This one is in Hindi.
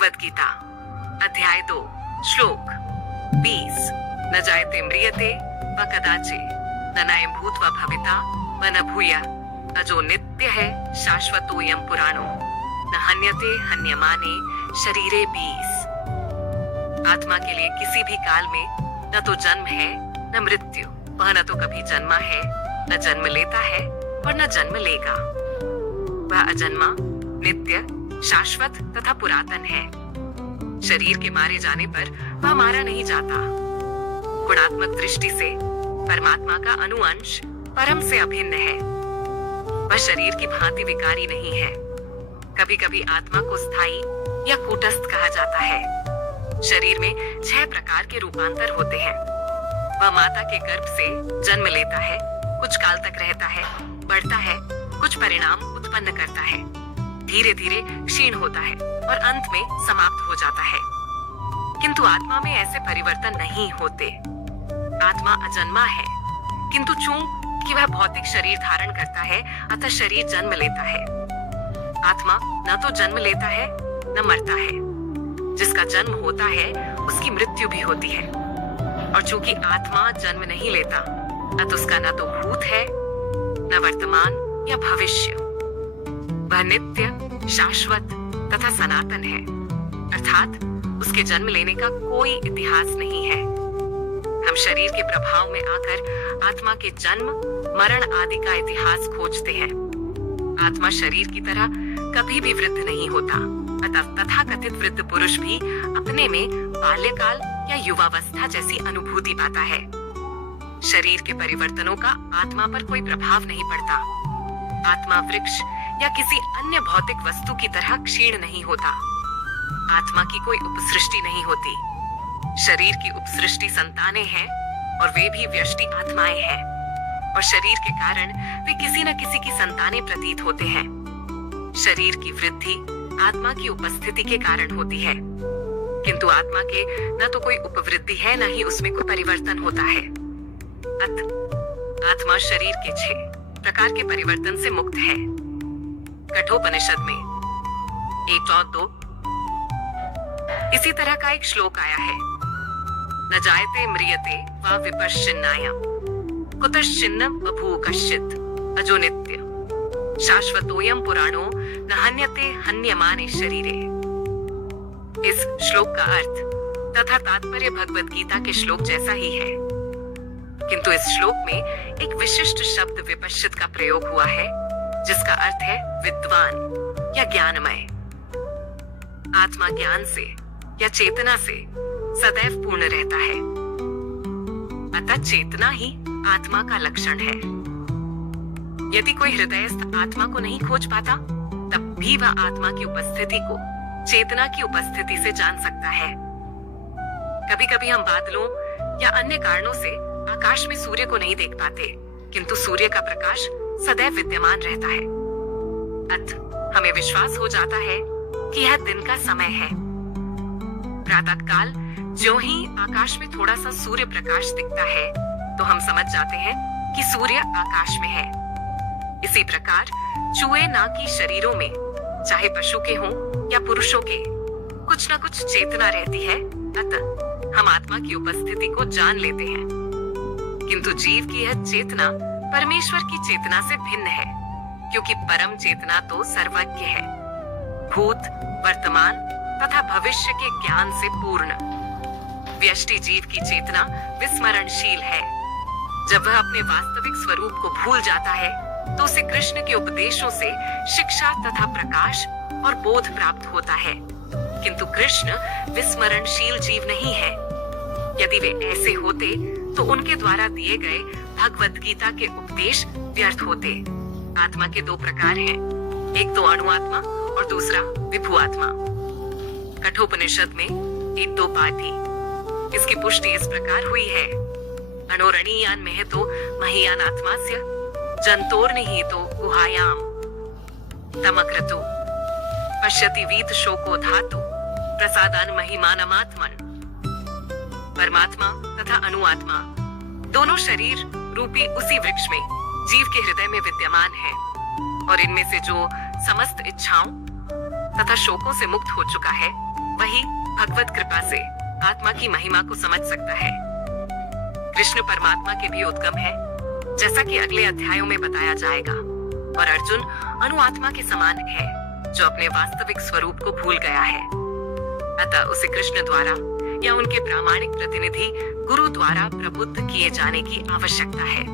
भगवत गीता अध्याय 2 श्लोक 20। न जायते म्रियते व कदाचे न नायं भूत्वा भविता व न भूया अजो नित्य है शाश्वतोयम पुराणो न हन्यते हन्यमाने शरीरे 20। आत्मा के लिए किसी भी काल में न तो जन्म है न मृत्यु, वह न तो कभी जन्मा है न जन्म लेता है और न जन्म लेगा। वह अजन्मा, नित्य, शाश्वत तथा पुरातन है। शरीर के मारे जाने पर वह मारा नहीं जाता। गुणात्मक दृष्टि से परमात्मा का अनुअंश परम से अभिन्न है। वह शरीर की भांति विकारी नहीं है। कभी कभी आत्मा को स्थायी या कूटस्थ कहा जाता है। शरीर में 6 प्रकार के रूपांतर होते हैं। वह माता के गर्भ से जन्म लेता है, कुछ काल तक रहता है, बढ़ता है, कुछ परिणाम उत्पन्न करता है, धीरे धीरे क्षीण होता है और अंत में समाप्त हो जाता है। किंतु आत्मा में ऐसे परिवर्तन नहीं होते। आत्मा अजन्मा है, किंतु चूंकि वह भौतिक शरीर धारण करता है अतः शरीर जन्म लेता है। आत्मा न तो जन्म लेता है न मरता है। जिसका जन्म होता है उसकी मृत्यु भी होती है। और चूंकि आत्मा जन्म नहीं लेता अतः उसका न तो भूत है न वर्तमान या भविष्य। वह नित्य, शाश्वत तथा सनातन है, अर्थात उसके जन्म लेने का कोई इतिहास नहीं है। हम शरीर के प्रभाव में आकर आत्मा के जन्म, मरण आदि का इतिहास खोजते हैं। आत्मा शरीर की तरह कभी भी वृद्ध नहीं होता, अतः तथाकथित वृद्ध पुरुष भी अपने में बाल्यकाल या युवावस्था जैसी अनुभूति पाता है। शरीर के परिवर्तनों का आत्मा पर कोई प्रभाव नहीं पड़ता। आत्मा वृक्ष या किसी अन्य भौतिक वस्तु की तरह क्षीण नहीं होता। आत्मा की कोई उपसृष्टि नहीं होती। शरीर की उपसृष्टि संतानें हैं और वे भी व्यष्टि आत्माएं हैं, और शरीर के कारण वे किसी न किसी की संतानें प्रतीत होते हैं। शरीर की वृद्धि आत्मा की उपस्थिति के कारण होती है, किंतु आत्मा के न तो कोई उपवृद्धि है न ही उसमें कोई परिवर्तन होता है। आत्मा शरीर के 6 प्रकार के परिवर्तन से मुक्त है। कठोपनिषद में 1.2 इसी तरह का एक श्लोक आया है। न जायते म्रियते वा विपश्चिन्नायम् कुतश्चिन्न बभूव कश्चित् अजो नित्य शाश्वतोयम पुराणो न हन्यते हन्यमाने शरीरे। इस श्लोक का अर्थ तथा तात्पर्य भगवत गीता के श्लोक जैसा ही है, किंतु इस श्लोक में एक विशिष्ट शब्द विपश्चित का प्रयोग हुआ है, जिसका अर्थ है विद्वान या ज्ञानमय। आत्मा ज्ञान से या चेतना से सदैव पूर्ण रहता है, अतः चेतना ही आत्मा का लक्षण है। यदि कोई हृदयस्थ आत्मा को नहीं खोज पाता, तब भी वह आत्मा की उपस्थिति को चेतना की उपस्थिति से जान सकता है। कभी कभी हम बादलों या अन्य कारणों से आकाश में सूर्य को नहीं देख पाते, किंतु सूर्य का प्रकाश सदैव विद्यमान रहता है। अतः हमें विश्वास हो जाता है कि यह दिन का समय है। प्रातः काल ज्यों ही आकाश में थोड़ा सा सूर्य प्रकाश दिखता है तो हम समझ जाते हैं कि सूर्य आकाश में है। इसी प्रकार चूहे ना की शरीरों में, चाहे पशु के हों या पुरुषों के, कुछ न कुछ चेतना रहती है, अतः हम आत्मा की उपस्थिति को जान लेते हैं। किंतु जीव की यह चेतना परमेश्वर की चेतना से भिन्न है, क्योंकि परम चेतना तो सर्वज्ञ है, भूत, वर्तमान तथा भविष्य के ज्ञान से पूर्ण। व्यष्टि जीव की चेतना विस्मरणशील है। जब वह अपने वास्तविक स्वरूप को भूल जाता है तो उसे कृष्ण के उपदेशों से शिक्षा तथा प्रकाश और बोध प्राप्त होता है, किंतु कृष्ण विस्मरणशील जीव नहीं है। यदि वे ऐसे होते तो उनके द्वारा दिए गए भगवत गीता के उपदेश व्यर्थ होते। आत्मा के 2 प्रकार हैं, एक तो अणुआत्मा और दूसरा विभु आत्मा। कठोपनिषद में 1-2 पाठी इसकी पुष्टि इस प्रकार हुई है। अणोरणीयान में तो महीयान आत्मास्य जंतोर्निहितो गुहायाम तमक्रतु पश्यति वीत शोको धातु प्रसादान महिमानमात्मन। परमात्मा तथा अणुआत्मा दोनों शरीर रूपी उसी वृक्ष में जीव के हृदय में विद्यमान है, और इनमें से जो समस्त इच्छाओं तथा शोकों से मुक्त हो चुका है, वही भगवत कृपा से आत्मा की महिमा को समझ सकता है। कृष्ण परमात्मा के भी उद्गम है, जैसा कि अगले अध्यायों में बताया जाएगा, और अर्जुन अनुआत्मा के समान है, जो अपने वास्तविक स्वरूप को भूल गया है। अतः उसे कृष्ण द्वारा या उनके प्रामाणिक प्रतिनिधि गुरु द्वारा प्रबुद्ध किए जाने की आवश्यकता है।